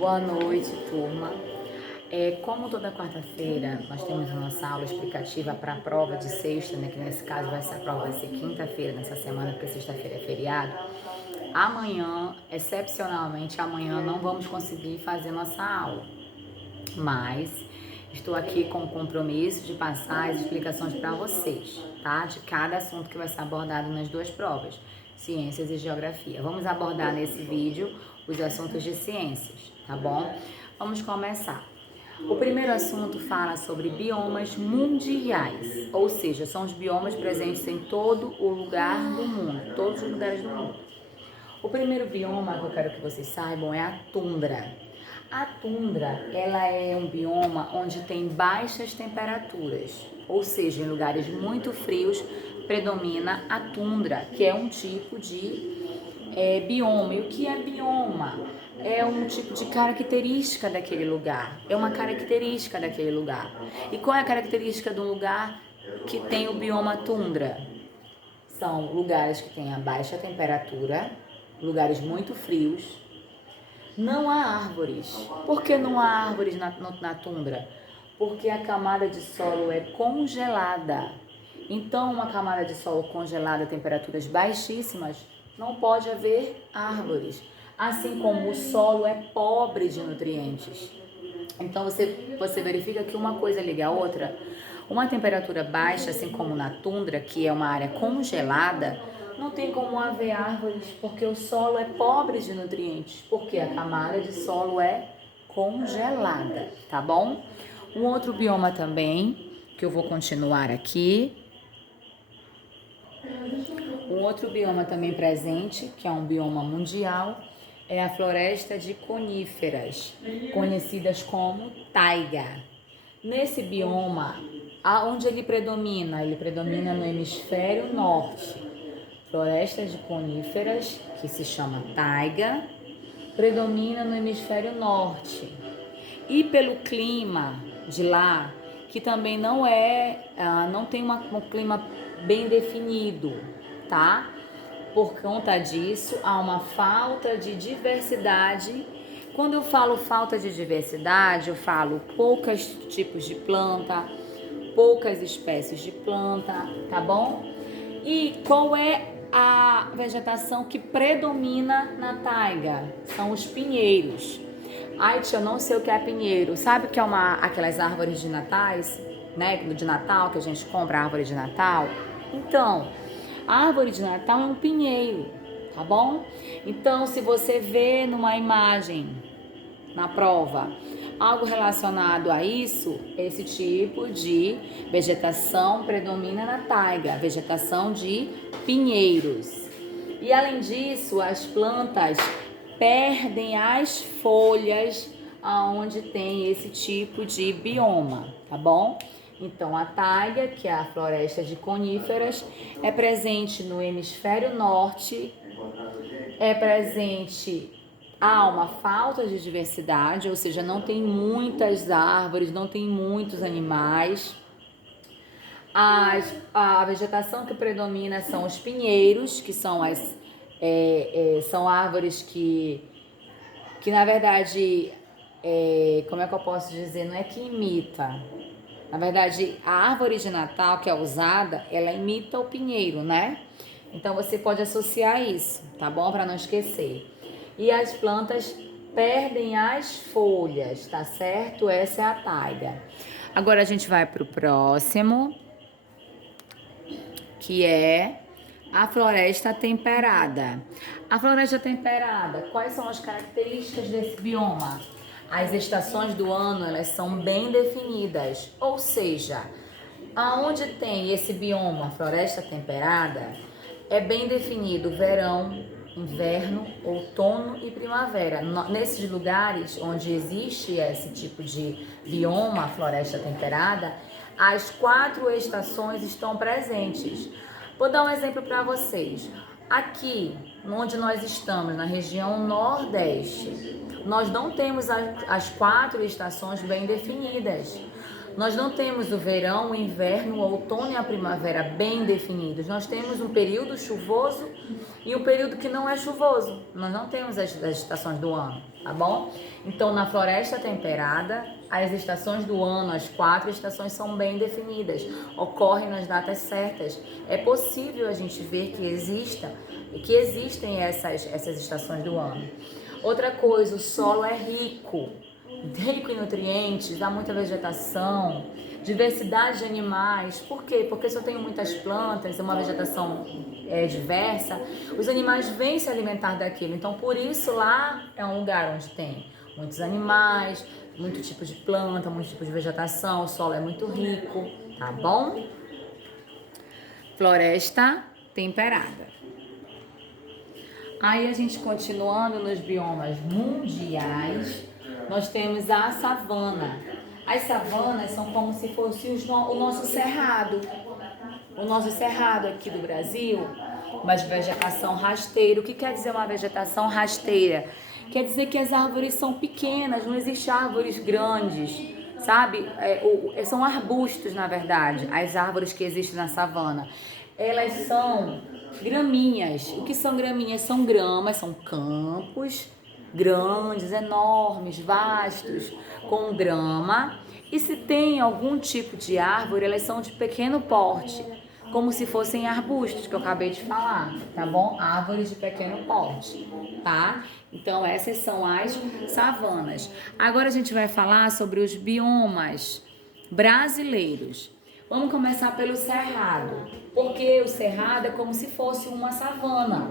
Boa noite, turma. Como toda quarta-feira nós temos a nossa aula explicativa para a prova de sexta, né? Que nesse caso a prova vai ser quinta-feira, nessa semana, porque sexta-feira é feriado. Amanhã, excepcionalmente amanhã, não vamos conseguir fazer nossa aula, mas estou aqui com o compromisso de passar as explicações para vocês, tá? De cada assunto que vai ser abordado nas duas provas, ciências e geografia. Vamos abordar nesse vídeo os assuntos de ciências, tá bom? Vamos começar. O primeiro assunto fala sobre biomas mundiais, ou seja, são os biomas presentes em todo o lugar do mundo, todos os lugares do mundo. O primeiro bioma que eu quero que vocês saibam é a tundra. A tundra, ela é um bioma onde tem baixas temperaturas, ou seja, em lugares muito frios predomina a tundra, que é um tipo de bioma. E o que é bioma? É um tipo de característica daquele lugar, é uma característica daquele lugar. E qual é a característica do lugar que tem o bioma tundra? São lugares que têm a baixa temperatura, lugares muito frios. Não há árvores. Por que não há árvores na tundra? Porque a camada de solo é congelada. Então, uma camada de solo congelada a temperaturas baixíssimas, não pode haver árvores. Assim como o solo é pobre de nutrientes. Então, você verifica que uma coisa liga a outra. Uma temperatura baixa, assim como na tundra, que é uma área congelada, não tem como haver árvores, porque o solo é pobre de nutrientes, porque a camada de solo é congelada, tá bom? Um outro bioma também, que eu vou continuar aqui. Um outro bioma também presente, que é um bioma mundial, é a floresta de coníferas, conhecidas como taiga. Nesse bioma, aonde ele predomina? Ele predomina no hemisfério norte. Floresta de coníferas, que se chama taiga, predomina no hemisfério norte. E pelo clima de lá, que também não tem um clima bem definido, tá? Por conta disso, há uma falta de diversidade. Quando eu falo falta de diversidade, eu falo poucos tipos de planta, poucas espécies de planta, tá bom? E qual é a vegetação que predomina na taiga? São os pinheiros. Ai, tia, eu não sei o que é pinheiro. Sabe o que é aquelas árvores de natais, né? De Natal, que a gente compra a árvore de Natal? Então, a árvore de Natal é um pinheiro, tá bom? Então, se você vê numa imagem, na prova, algo relacionado a isso, esse tipo de vegetação predomina na taiga, vegetação de pinheiros. E além disso, as plantas perdem as folhas aonde tem esse tipo de bioma, tá bom? Então, a taiga, que é a floresta de coníferas, é presente no hemisfério norte, há uma falta de diversidade, ou seja, não tem muitas árvores, não tem muitos animais. A vegetação que predomina são os pinheiros, que são são árvores que na verdade, como é que eu posso dizer, não é que imita. Na verdade, a árvore de Natal que é usada, ela imita o pinheiro, né? Então, você pode associar isso, tá bom? Para não esquecer. E as plantas perdem as folhas, tá certo? Essa é a taiga. Agora, a gente vai para o próximo, que é a floresta temperada. A floresta temperada, quais são as características desse bioma? As estações do ano, elas são bem definidas, ou seja, aonde tem esse bioma, floresta temperada, é bem definido verão, inverno, outono e primavera. Nesses lugares onde existe esse tipo de bioma, floresta temperada, as 4 estações estão presentes. Vou dar um exemplo para vocês. Aqui, onde nós estamos, na região nordeste, nós não temos as 4 estações bem definidas. Nós não temos o verão, o inverno, o outono e a primavera bem definidos. Nós temos um período chuvoso e um período que não é chuvoso. Nós não temos as estações do ano, tá bom? Então, na floresta temperada, as estações do ano, as 4 estações são bem definidas, ocorrem nas datas certas. É possível a gente ver que existem essas estações do ano. Outra coisa, o solo é rico em nutrientes, dá muita vegetação, diversidade de animais. Por quê? Porque se eu tenho muitas plantas, uma vegetação diversa, os animais vêm se alimentar daquilo. Então, por isso lá é um lugar onde tem muitos animais, muito tipo de planta, muito tipo de vegetação, o solo é muito rico, tá bom? Floresta temperada. Aí a gente continuando nos biomas mundiais, nós temos a savana. As savanas são como se fosse o nosso cerrado. O nosso cerrado aqui do Brasil, uma vegetação rasteira. O que quer dizer uma vegetação rasteira? Quer dizer que as árvores são pequenas, não existem árvores grandes, sabe? São arbustos, na verdade, as árvores que existem na savana. Elas são graminhas. O que são graminhas? São gramas, são campos grandes, enormes, vastos, com grama. E se tem algum tipo de árvore, elas são de pequeno porte, como se fossem arbustos, que eu acabei de falar, tá bom? Árvores de pequeno porte, tá? Então, essas são as savanas. Agora a gente vai falar sobre os biomas brasileiros. Vamos começar pelo cerrado, porque o cerrado é como se fosse uma savana.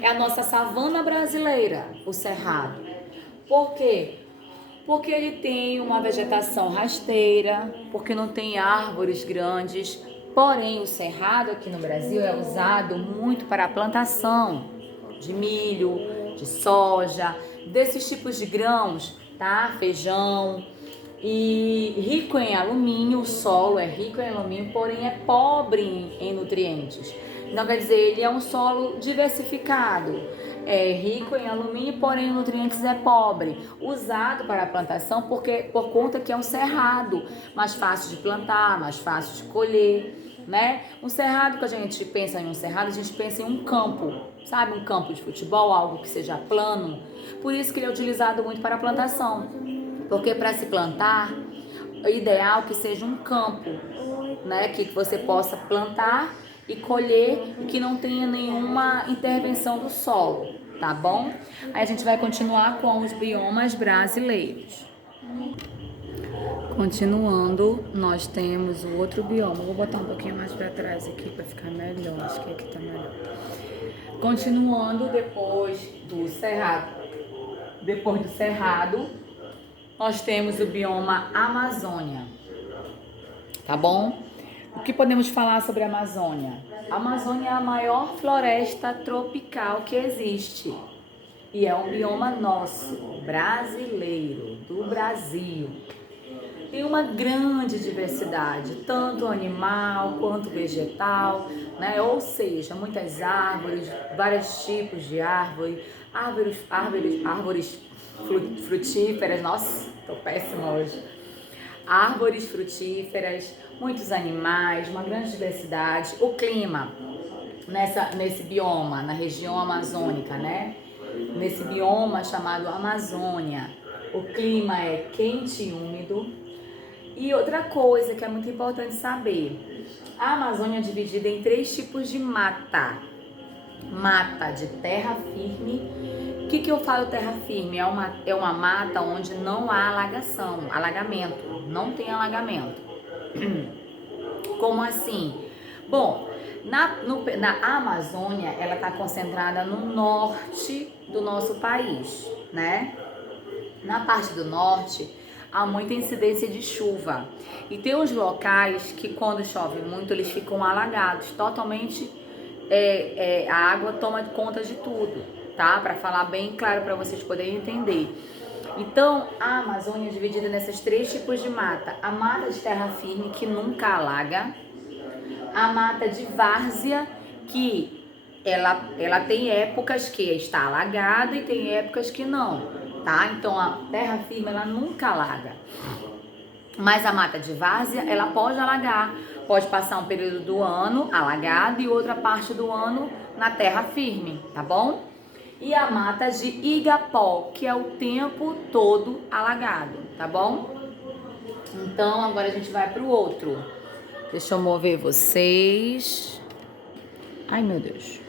É a nossa savana brasileira, o cerrado. Por quê? Porque ele tem uma vegetação rasteira, porque não tem árvores grandes. Porém, o cerrado aqui no Brasil é usado muito para a plantação de milho, de soja, desses tipos de grãos, tá? Feijão. E rico em alumínio, o solo é rico em alumínio, porém é pobre em nutrientes. Então, quer dizer, ele é um solo diversificado, é rico em alumínio, porém em nutrientes é pobre. Usado para a plantação por conta que é um cerrado, mais fácil de plantar, mais fácil de colher, né? Um cerrado, que a gente pensa em um cerrado, a gente pensa em um campo, sabe? Um campo de futebol, algo que seja plano. Por isso que ele é utilizado muito para a plantação. Porque para se plantar, é ideal que seja um campo, né? Que você possa plantar e colher e que não tenha nenhuma intervenção do solo, tá bom? Aí a gente vai continuar com os biomas brasileiros. Continuando, nós temos o outro bioma. Vou botar um pouquinho mais para trás aqui para ficar melhor. Acho que aqui tá melhor. Continuando, depois do cerrado, nós temos o bioma Amazônia, tá bom? O que podemos falar sobre a Amazônia? A Amazônia é a maior floresta tropical que existe e é um bioma nosso, brasileiro, do Brasil. Tem uma grande diversidade, tanto animal quanto vegetal, né? Ou seja, muitas árvores, vários tipos de árvores frutíferas. Nossa, tô péssima hoje. Árvores frutíferas, muitos animais, uma grande diversidade. O clima nesse bioma, na região amazônica, né? Nesse bioma chamado Amazônia, o clima é quente e úmido. E outra coisa que é muito importante saber, a Amazônia é dividida em 3 tipos de mata. Mata de terra firme. O que eu falo terra firme? É uma mata onde não há alagamento, não tem alagamento. Como assim? Bom, na Amazônia, ela está concentrada no norte do nosso país, né? Na parte do norte, há muita incidência de chuva. E tem uns locais que quando chove muito, eles ficam alagados, totalmente a água toma conta de tudo, tá? Para falar bem claro para vocês poderem entender. Então, a Amazônia é dividida nesses 3 tipos de mata. A mata de terra firme, que nunca alaga. A mata de várzea, que ela tem épocas que está alagada e tem épocas que não, tá? Então, a terra firme, ela nunca alaga. Mas a mata de várzea, ela pode alagar, pode passar um período do ano alagado e outra parte do ano na terra firme, tá bom? E a mata de igapó, que é o tempo todo alagado, tá bom? Então, agora a gente vai pro outro. Deixa eu mover vocês. Ai, meu Deus.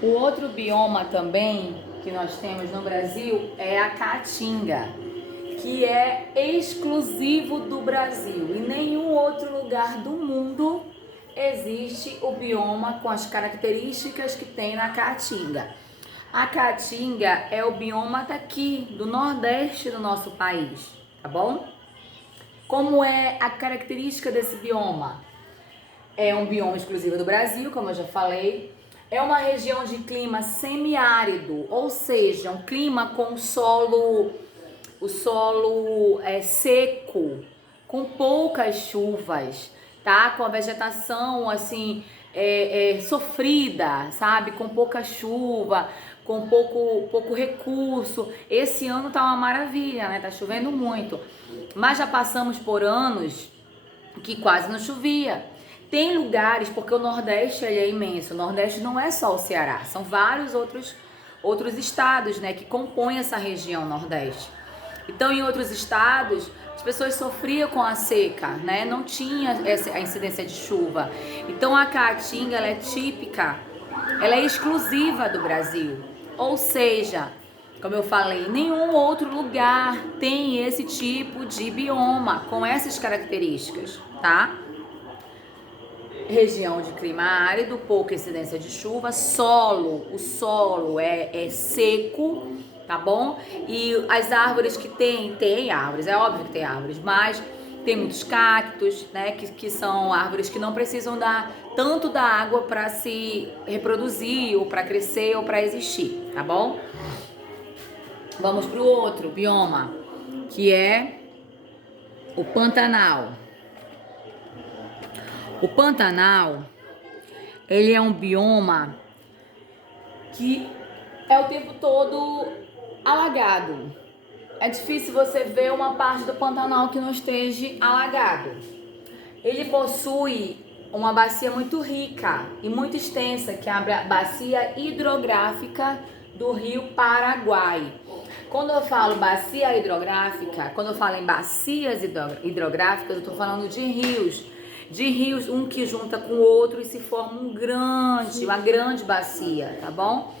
O outro bioma também que nós temos no Brasil é a caatinga, que é exclusivo do Brasil. Em nenhum outro lugar do mundo existe o bioma com as características que tem na caatinga. A caatinga é o bioma daqui, do nordeste do nosso país, tá bom? Como é a característica desse bioma? É um bioma exclusivo do Brasil, como eu já falei. É uma região de clima semiárido, ou seja, um clima com o solo é seco, com poucas chuvas, tá? Com a vegetação assim sofrida, sabe? Com pouca chuva, com pouco recurso. Esse ano tá uma maravilha, né? Tá chovendo muito. Mas já passamos por anos que quase não chovia. Tem lugares, porque o Nordeste ele é imenso. O Nordeste não é só o Ceará, são vários outros estados, né, que compõem essa região Nordeste. Então, em outros estados, as pessoas sofriam com a seca, né? Não tinha a incidência de chuva. Então, a caatinga, ela é típica, ela é exclusiva do Brasil. Ou seja, como eu falei, nenhum outro lugar tem esse tipo de bioma com essas características, tá? Região de clima árido, pouca incidência de chuva, o solo é seco, tá bom? E as árvores que tem árvores, é óbvio que tem árvores, mas tem muitos cactos, né, que são árvores que não precisam tanto da água para se reproduzir, ou para crescer, ou para existir, tá bom? Vamos pro outro bioma, que é o Pantanal. O Pantanal, ele é um bioma que é o tempo todo alagado. É difícil você ver uma parte do Pantanal que não esteja alagado. Ele possui uma bacia muito rica e muito extensa, que é a bacia hidrográfica do Rio Paraguai. Quando eu falo bacia hidrográfica, quando eu falo em bacias hidrográficas, eu estou falando de rios, um que junta com o outro e se forma uma grande bacia, tá bom?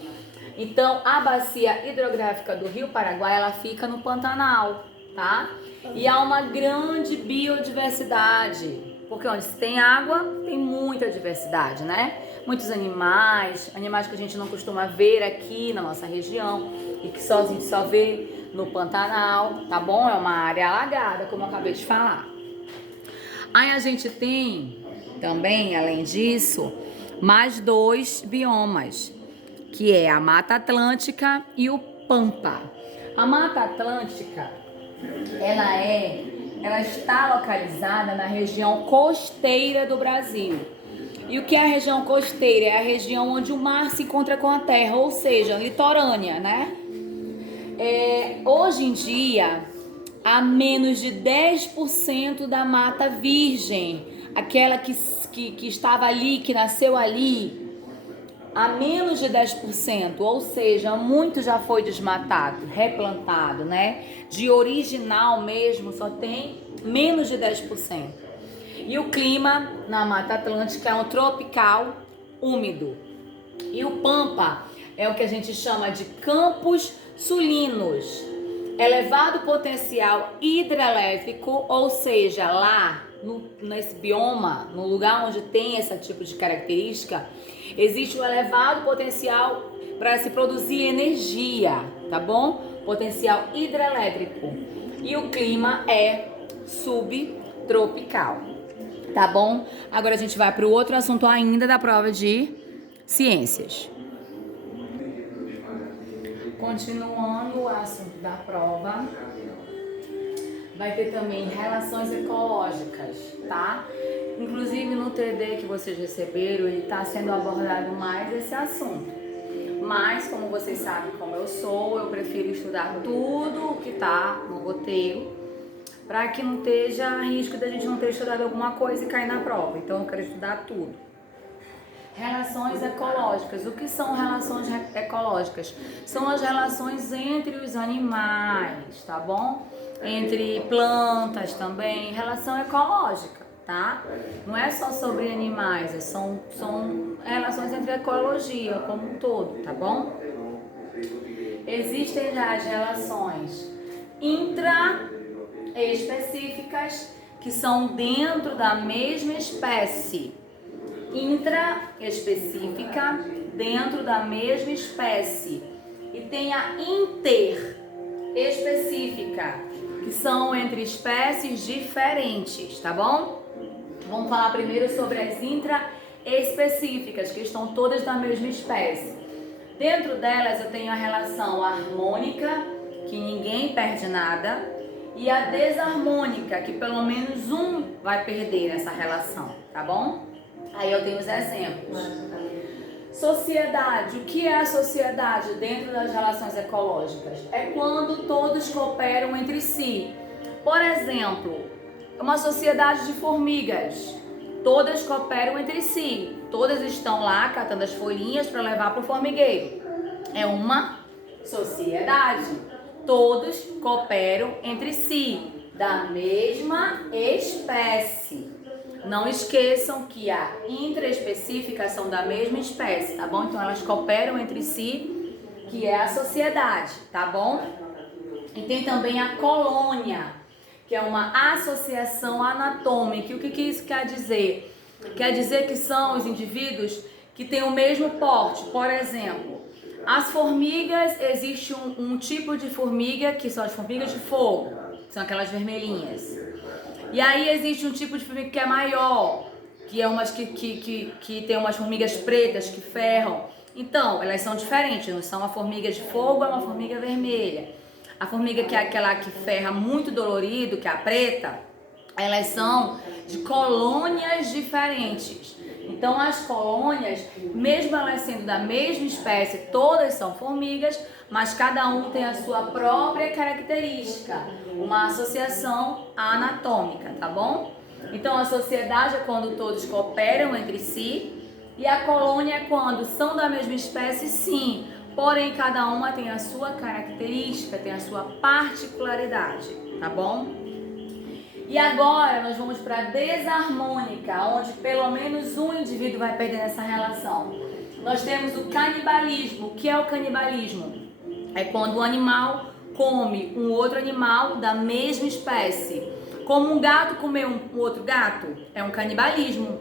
Então, a bacia hidrográfica do Rio Paraguai, ela fica no Pantanal, tá? E há uma grande biodiversidade, porque onde se tem água, tem muita diversidade, né? Muitos animais que a gente não costuma ver aqui na nossa região e que a gente só vê no Pantanal, tá bom? É uma área alagada, como eu acabei de falar. Aí a gente tem também, além disso, mais 2 biomas, que é a Mata Atlântica e o Pampa. A Mata Atlântica, ela está localizada na região costeira do Brasil. E o que é a região costeira? É a região onde o mar se encontra com a terra, ou seja, litorânea, né? Hoje em dia, há menos de 10% da mata virgem, aquela que estava ali, que nasceu ali, a menos de 10%, ou seja, muito já foi desmatado, replantado, né? De original mesmo, só tem menos de 10%. E o clima na Mata Atlântica é um tropical úmido. E o Pampa é o que a gente chama de campos sulinos, elevado potencial hidrelétrico, ou seja, lá nesse bioma, no lugar onde tem esse tipo de característica, existe um elevado potencial para se produzir energia, tá bom? Potencial hidrelétrico. E o clima é subtropical, tá bom? Agora a gente vai para o outro assunto ainda da prova de ciências. Continuando o assunto da prova, vai ter também relações ecológicas, tá? Inclusive no TD que vocês receberam, ele está sendo abordado mais esse assunto. Mas, como vocês sabem como eu sou, eu prefiro estudar tudo o que está no roteiro para que não esteja risco da gente não ter estudado alguma coisa e cair na prova. Então eu quero estudar tudo. Relações ecológicas. O que são relações ecológicas? São as relações entre os animais, tá bom? Entre plantas também, relação ecológica, tá? Não é só sobre animais, são relações entre a ecologia como um todo, tá bom? Existem já as relações intraespecíficas, que são dentro da mesma espécie. Intraespecífica, dentro da mesma espécie. E tem a interespecífica, que são entre espécies diferentes, tá bom? Vamos falar primeiro sobre as intraespecíficas, que estão todas da mesma espécie. Dentro delas eu tenho a relação harmônica, que ninguém perde nada, e a desarmônica, que pelo menos um vai perder nessa relação, tá bom? Aí eu tenho os exemplos. Sociedade. O que é a sociedade dentro das relações ecológicas? É quando todos cooperam entre si. Por exemplo, uma sociedade de formigas. Todas cooperam entre si. Todas estão lá catando as folhinhas para levar para o formigueiro. É uma sociedade. Todos cooperam entre si, da mesma espécie. Não esqueçam que a intraespecífica são da mesma espécie, tá bom? Então elas cooperam entre si, que é a sociedade, tá bom? E tem também a colônia, que é uma associação anatômica. E o que isso quer dizer? Quer dizer que são os indivíduos que têm o mesmo porte. Por exemplo, as formigas, existe um tipo de formiga que são as formigas de fogo, que são aquelas vermelhinhas. E aí existe um tipo de formiga que é maior, que é umas que tem umas formigas pretas que ferram. Então, elas são diferentes, não são uma formiga de fogo, é uma formiga vermelha. A formiga que é aquela que ferra muito dolorido, que é a preta, elas são de colônias diferentes. Então, as colônias, mesmo elas sendo da mesma espécie, todas são formigas, mas cada um tem a sua própria característica, uma associação anatômica, tá bom? Então, a sociedade é quando todos cooperam entre si, e a colônia é quando são da mesma espécie, sim, porém cada uma tem a sua característica, tem a sua particularidade, tá bom? E agora nós vamos para a desarmônica, onde pelo menos um indivíduo vai perder nessa relação. Nós temos o canibalismo. O que é o canibalismo? É quando um animal come um outro animal da mesma espécie. Como um gato comer um outro gato, é um canibalismo.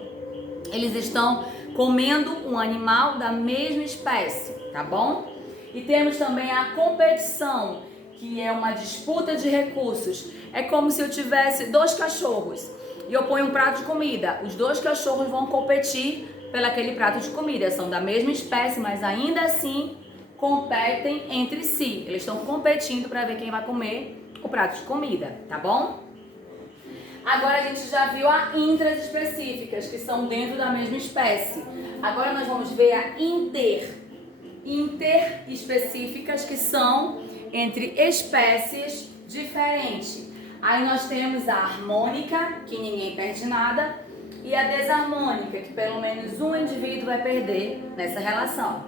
Eles estão comendo um animal da mesma espécie, tá bom? E temos também a competição, que é uma disputa de recursos. É como se eu tivesse dois cachorros e eu ponho um prato de comida. Os dois cachorros vão competir pelaquele prato de comida. São da mesma espécie, mas ainda assim competem entre si. Eles estão competindo para ver quem vai comer o prato de comida, tá bom? Agora a gente já viu a intraespecíficas, que são dentro da mesma espécie. Agora nós vamos ver a interespecíficas, que são entre espécies diferentes. Aí nós temos a harmônica, que ninguém perde nada, e a desarmônica, que pelo menos um indivíduo vai perder nessa relação.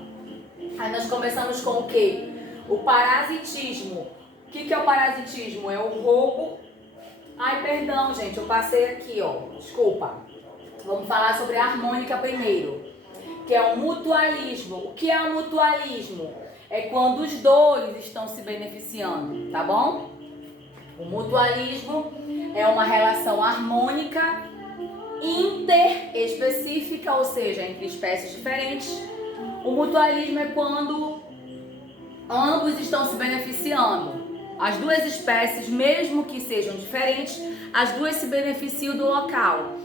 Aí nós começamos com o quê? O parasitismo. O que é o parasitismo? É o roubo. Ai, perdão, gente, eu passei aqui, ó. Desculpa. Vamos falar sobre a harmônica primeiro, que é o mutualismo. O que é o mutualismo? É quando os dois estão se beneficiando, tá bom? O mutualismo é uma relação harmônica interespecífica, ou seja, entre espécies diferentes. O mutualismo é quando ambos estão se beneficiando. As duas espécies, mesmo que sejam diferentes, as duas se beneficiam do local.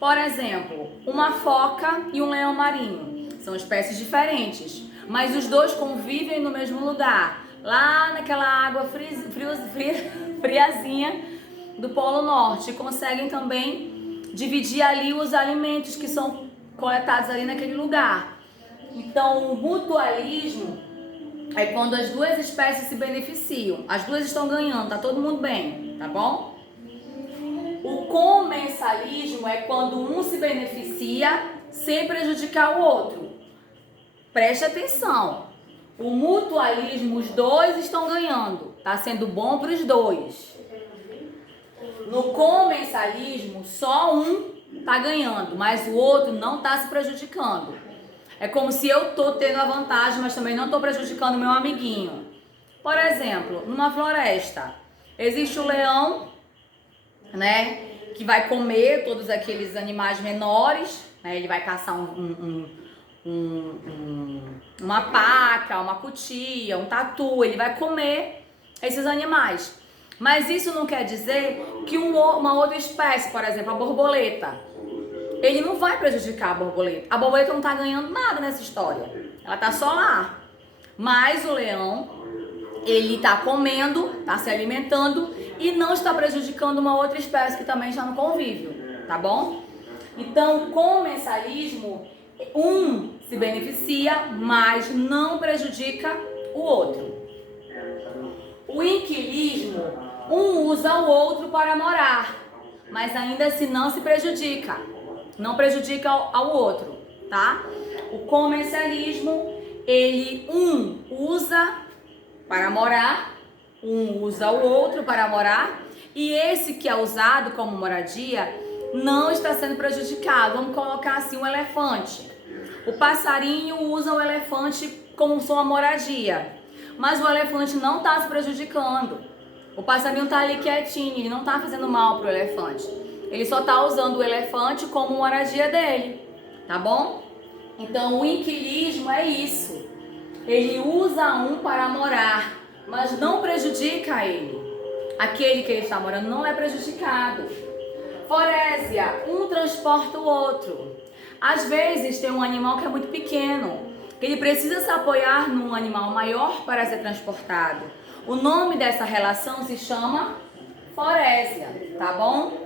Por exemplo, uma foca e um leão marinho. São espécies diferentes, mas os dois convivem no mesmo lugar, lá naquela água friazinha do Polo Norte, e conseguem também dividir ali os alimentos que são coletados ali naquele lugar. Então, o mutualismo é quando as duas espécies se beneficiam, as duas estão ganhando, tá todo mundo bem, tá bom? comensalismo é quando um se beneficia sem prejudicar o outro. Preste atenção. O mutualismo, os dois estão ganhando. Está sendo bom para os dois. No comensalismo, só um está ganhando, mas o outro não está se prejudicando. É como se eu estou tendo a vantagem, mas também não estou prejudicando o meu amiguinho. Por exemplo, numa floresta, existe o leão, né, que vai comer todos aqueles animais menores, né, ele vai caçar uma paca, uma cutia, um tatu, ele vai comer esses animais. Mas isso não quer dizer que uma outra espécie, por exemplo, a borboleta, ele não vai prejudicar a borboleta. A borboleta não está ganhando nada nessa história. Ela está só lá. Mas o leão, ele está comendo, está se alimentando e não está prejudicando uma outra espécie que também está no convívio, tá bom? Então, comensalismo, um se beneficia, mas não prejudica o outro. O inquilismo, um usa o outro para morar, mas ainda assim não se prejudica. Não prejudica ao outro, tá? O comensalismo, ele usa para morar, usa o outro para morar, e esse que é usado como moradia não está sendo prejudicado. Vamos colocar assim um elefante. O passarinho usa o elefante como sua moradia, mas o elefante não está se prejudicando. O passarinho está ali quietinho, ele não está fazendo mal para o elefante. Ele só está usando o elefante como moradia dele, tá bom? Então o inquilismo é isso. Ele usa um para morar, mas não prejudica ele. Aquele que ele está morando não é prejudicado. Forésia, um transporta o outro. Às vezes tem um animal que é muito pequeno, que ele precisa se apoiar num animal maior para ser transportado. O nome dessa relação se chama forésia, tá bom?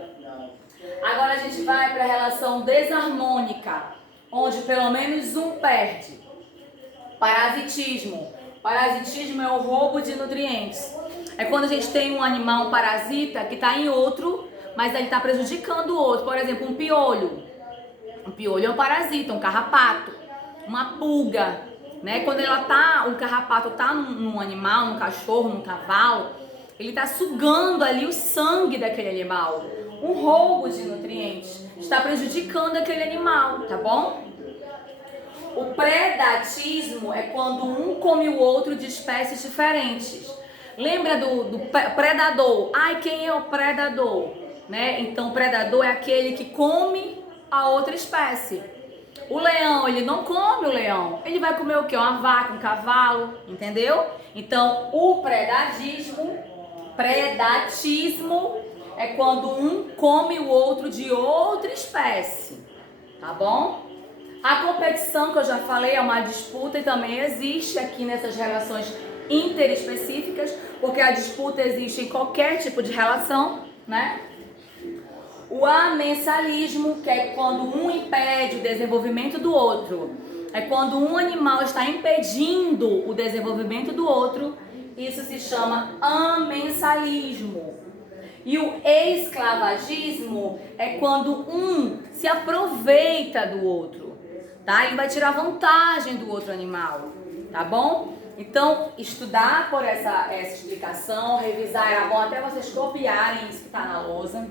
Agora a gente vai para a relação desarmônica, onde pelo menos um perde. Parasitismo. Parasitismo é o roubo de nutrientes. É quando a gente tem um animal, um parasita, que está em outro, mas ele está prejudicando o outro. Por exemplo, um piolho. Um piolho é um parasita, um carrapato, uma pulga, né? Quando um carrapato está num animal, num cachorro, num cavalo, ele está sugando ali o sangue daquele animal. Um roubo de nutrientes está prejudicando aquele animal, tá bom? O predatismo é quando um come o outro de espécies diferentes. Lembra do predador? Ai, quem é o predador? Né? Então, o predador é aquele que come a outra espécie. O leão, ele não come o leão. Ele vai comer o quê? Uma vaca, um cavalo, entendeu? Então, o predatismo é quando um come o outro de outra espécie, tá bom? A competição, que eu já falei, é uma disputa e também existe aqui nessas relações interespecíficas, porque a disputa existe em qualquer tipo de relação, né? O amensalismo, que é quando um impede o desenvolvimento do outro. É quando um animal está impedindo o desenvolvimento do outro. Isso se chama amensalismo. E o esclavagismo é quando um se aproveita do outro, tá? Ele vai tirar vantagem do outro animal, tá bom? Então, estudar por essa explicação, revisar, era bom até vocês copiarem isso que está na lousa,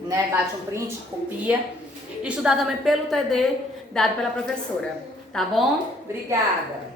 né? Bate um print, copia. Estudar também pelo TD dado pela professora, tá bom? Obrigada!